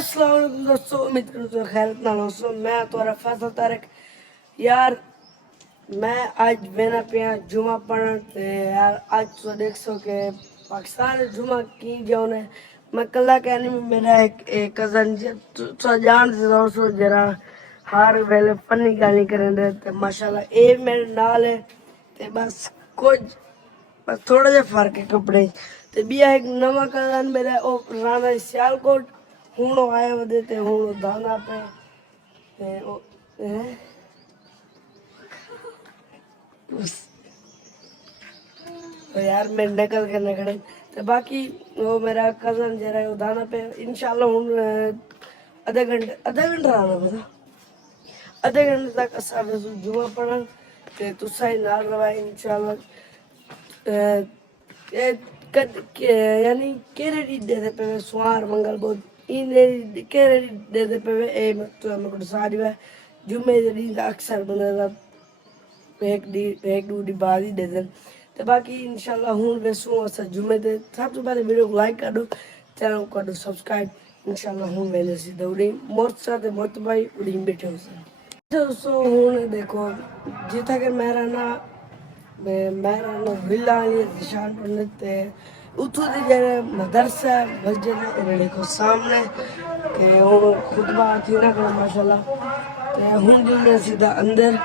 السلام علیکم دوستو، امید کروں تو خیرت نال ہوسو۔ میں تمہارا فیصل طارق یار، میں آج بینا پیا جمعہ پڑھن تے یار آج تو دیکھ سو کہ پاکستان جمعہ کی جاؤنے میں کلا کہنی میں میرا ایک کزن تو جان سے دور سو جرا ہر ویلے فنی گالی کریں دے تے ماشاءاللہ اے میرے نال ہے تے بس کچھ بس تھوڑا جا فرق ہے کپڑے تے بیا ایک نواں کزن میرا او رانا سیالکوٹ ہوں آئے ودے تے ہوں دانا پہ یار میں نکل کرنے کھڑے تے باقی وہ میرا کزن جرا ہے وہ دانا پہ انشاءاللہ ہوں آدھے گھنٹے رانا پتا آدھے گھنٹے تک اسا جمعہ پڑھن تے تسا ہی نال روائے انشاءاللہ یعنی کیرے ڈی دے دے پہ سوار منگل بود کیرے ڈی دے دے پہ اے تو ہمیں کچھ ساری ہے جمعے ڈی دا اکثر بندے دا ایک دو ڈی بعد ہی دے دیں تے باقی انشاءاللہ ہوں ویسوں اسا جمعے دے سب تو پہلے ویڈیو کو لائک کر دو چینل کو دو سبسکرائب انشاءاللہ ہوں ویلے سی دوڑی مرسا تے مرتبائی اڑیں بیٹھے ہو سے دوستو ہوں دیکھو جیتا کہ میرا نا ویلا آئی نشان پڑھنے تے اتھو دی جائے مدرسہ مسجد انہیں دیکھو سامنے کہ ہوں خطبہ آتی نا کرو ماشاءاللہ تے ہوں جلنے سیدھا اندر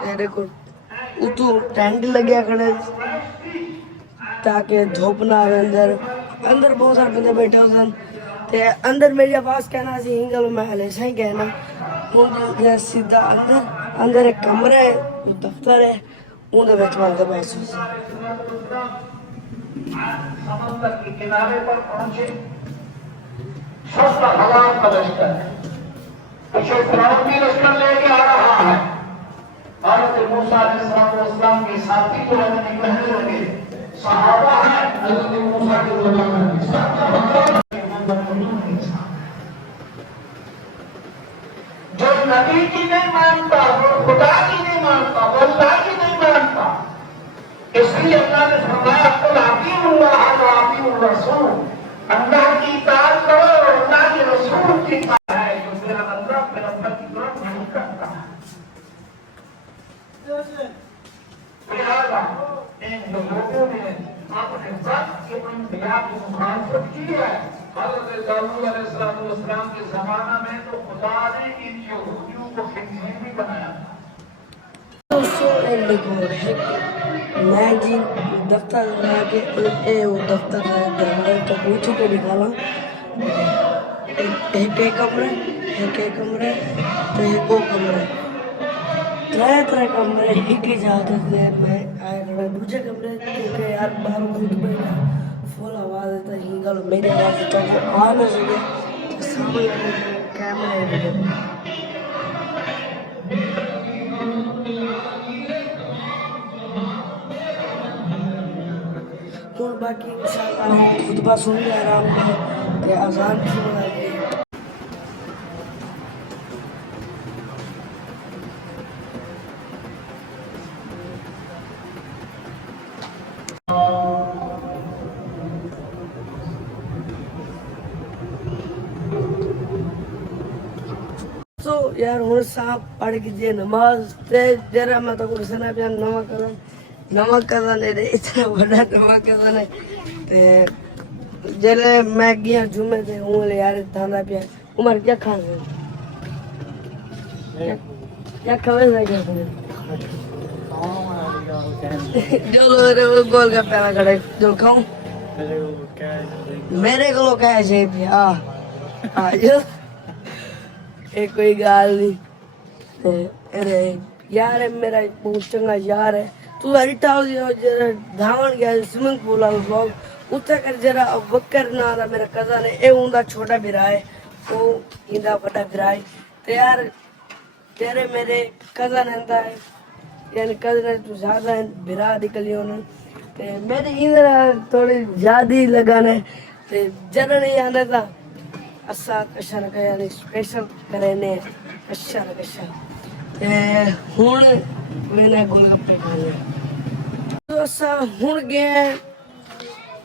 تے دیکھو اتھو ٹینٹ لگیا کھڑے تاکہ دھوپ نہ آئے اندر بہت سارے بندے بیٹھے ہو سن تے اندر میری آواز کہنا سی ہنگل میں ہلیشہ ہی کہنا ہوں جلنے سیدھا اندر ایک کمرہ ہے دفتر ہے اون دے وچ مانتے بیٹھے سمندر کے کنارے پر پہنچے سست حوام کا لشکر ہے پیچھے فرعون بھی لشکر لے کے آ رہا ہے حضرت موسیٰ علیہ السلام کے ساتھی جو ہے نکلنے لگے صحابہ ہیں حضرت موسیٰ کے زمانے میں جو نبی کی نہیں مانتا وہ خدا کی نہیں مانتا وہ اللہ کی نہیں مانتا اس لیے اللہ نے فرمایا قل اطیعوا اللہ و اطیعوا الرسول اللہ کی اطاعت کرو اور اللہ کے رسول کی اطاعت ہے جو میرا بندہ پیغمبر کی طرف نہیں کرتا ہے لہذا ان لوگوں نے اپنے وقت کے انبیاء کی مخالفت کی ہے حضرت داؤد علیہ السلام کے زمانہ میں تو خدا نے ان یہودیوں کو خنزیر بھی بنایا تھا دوستو ایک دیکھو میں جی دفتر لگا کے اے وہ دفتر دروازے تو اٹھ کے نکالا ایک کمرے تو ایک وہ کمرے ترے کمرے ایک ہی جاتے تھے میں آئے کھڑا دوسرے کمرے کیونکہ یار باہر خود بڑھا فل آواز دیتا ہی گل میری آواز دیتا وہ آ نہ سکے سامنے کیمرے لگے اور باقی انشاءاللہ خطبہ سن لے آرام سے کہ اذان بھی سن لے تو یار ہوں صاحب پڑھ کے جی نماز تے جرا میں تو کچھ سنا پیا نواں کزن ہے اتنا بڑا نواں کزن ہے تے جلے میں گیا جمعے تے ہوں لے یار دھاندا پیا عمر کیا کھانا کیا کھوے سے کیا جو لو گول کا پہلا کھڑے جو کھاؤں میرے کو کہہ جے پیا آجو ایک کوئی گال نہیں ارے یار ہے میرا بہت چنگا یار ہے تو ہریٹا ہو جرا دھاون گیا سوئمنگ پول والا بلاگ اتنے کر جرا بکر نہ دا میرا کزن ہے اے اوندا چھوٹا بھرا ہے وہ ایندا بڑا بھرا ہے تے یار تیرے میرے کزن ہندا ہے یعنی کزن تو زیادہ ہیں بھرا نکلی انہوں تے میرے ادھر تھوڑی زیادہ لگانے تے جرا نہیں آنے تھا اسا کشا رکھا یعنی اسپیشل کرینے کشا ہوں میں نے گول گپے کھانے تو اسا ہوں گئے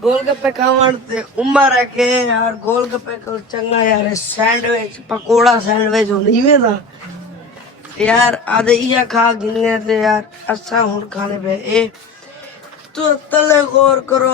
ਗੋਲ ਗੱਪੇ ਖਾਵਣ ਤੇ ਉਮਰ ਹੈ ਕਿ ਯਾਰ ਗੋਲ ਗੱਪੇ ਕੋਲ ਚੰਗਾ ਯਾਰ ਸੈਂਡਵਿਚ ਪਕੌੜਾ ਸੈਂਡਵਿਚ ਹੁੰਦੀ ਵੇ ਦਾ ਯਾਰ ਆਦੇ ਇਹ ਖਾ ਗਿੰਨੇ ਤੇ ਯਾਰ ਅਸਾਂ ਹੁਣ ਖਾਣੇ ਪਏ ਇਹ ਤੂੰ ਤਲੇ ਗੌਰ ਕਰੋ